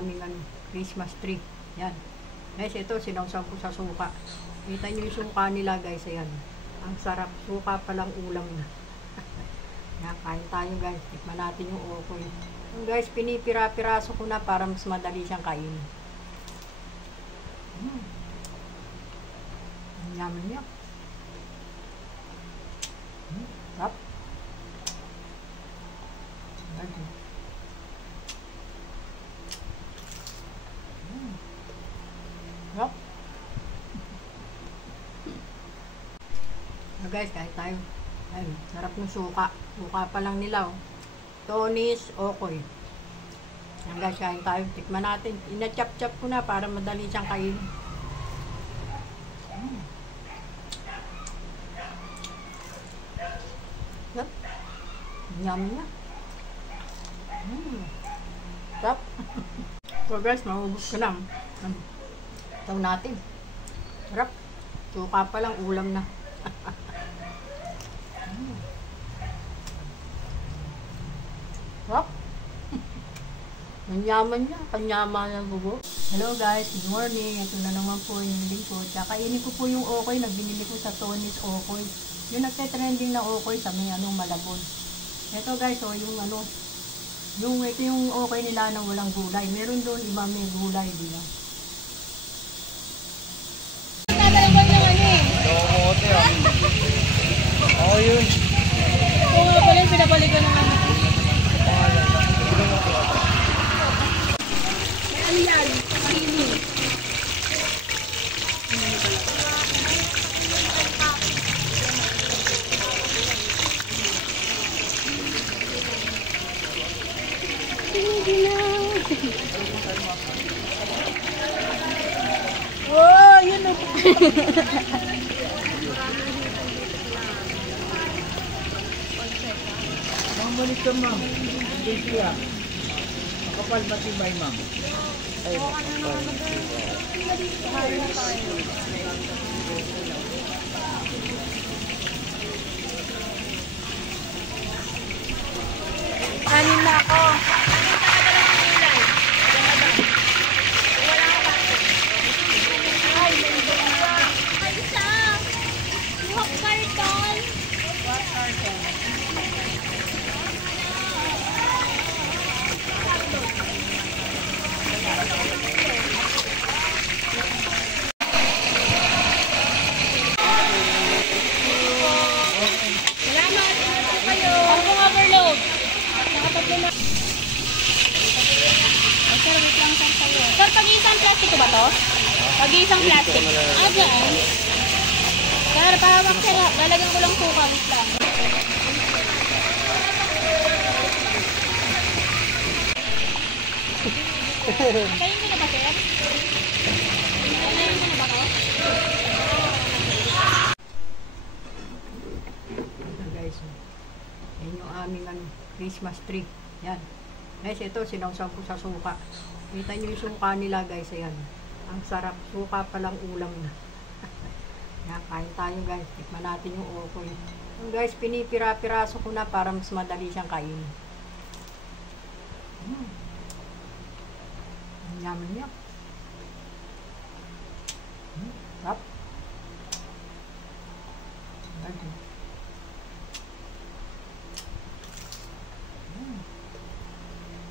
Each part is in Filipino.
aming Christmas tree. Yan. Guys, ito sinawsaw ko sa suka. Kita nyo yung suka nila guys. Ayan. Ang sarap. Suka palang ulam na. Yan, kain tayo guys. Tikman natin yung okoy. Yung guys, pinipira-piraso ko na para mas madali siyang kainin. Ang yaman niya. Sarap. Sarap. Guys, kahit tayo. Ayun, sarap ng suka. Suka pa lang nila, oh. Tonis, okoy. Yan guys, kain tayo. Tikman natin. Ina-chop-chop ko na para madali siyang kainin. Sarap. Yum na. Sarap. So guys, maubos ko na. Ito natin. Sarap. Suka pa lang, ulam na. Sarap. Ang yaman niya. Kanyaman ng bugo. Hello guys, good morning. Ito na naman po yung lingkod. Kakainin ko po yung okoy. Nagbinili ko sa Tonis okoy. Yung nagte-trending na okoy sa may Malabon. Ito guys, oh, yung ito yung okoy nila na walang gulay. Meron doon iba may gulay, di ba? Oo, yun. Oo nga pala yung pinabalikan ng ano. May ano yan? Marini. Oh, yun o. Balik ka, ma'am. Hindi siya. Makapal matibay, ma'am. Ay, makapal matibay. Kanin na ako. Sir, pag-iisang plastic ba to? Pag-iisang plastic. Dyan. Sir, pahawak sir. Lalagyan ko lang suka. Wait lang. Kain ko na ba, sir? Kain ko na ba to? Guys, yan yung aming Christmas tree. Yan. Guys, ito sinawsaw ko sa suka. Kita nyo yung suka nila guys. Ayan. Ang sarap. Suka palang ulam na. Yan, kain tayo guys. Tikman natin yung okoy. Yung guys, pinipira-piraso ko na para mas madali siyang kainin. Ang yaman niya. Sarap.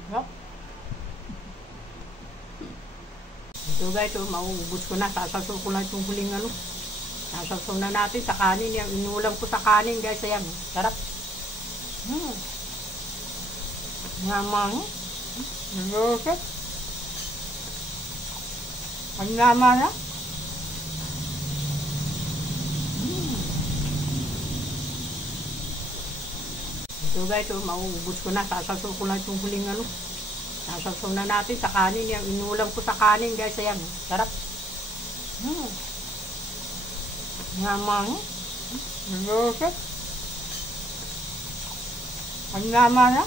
Sarap. Ito guys, mauubos ko na. Sasasaw ko na itong huling sasasaw na natin sa kanin. Yung inulam ko sa kanin guys. Ayan. Sarap. Naman. Nalosot. Ang naman na. Ito guys, mauubos ko na. Sasasaw ko na itong huling sasasaw na natin sa kanin. Yung inulam ko sa kanin guys. Ayan. Sarap. Naman. Nalosot. Ang naman na.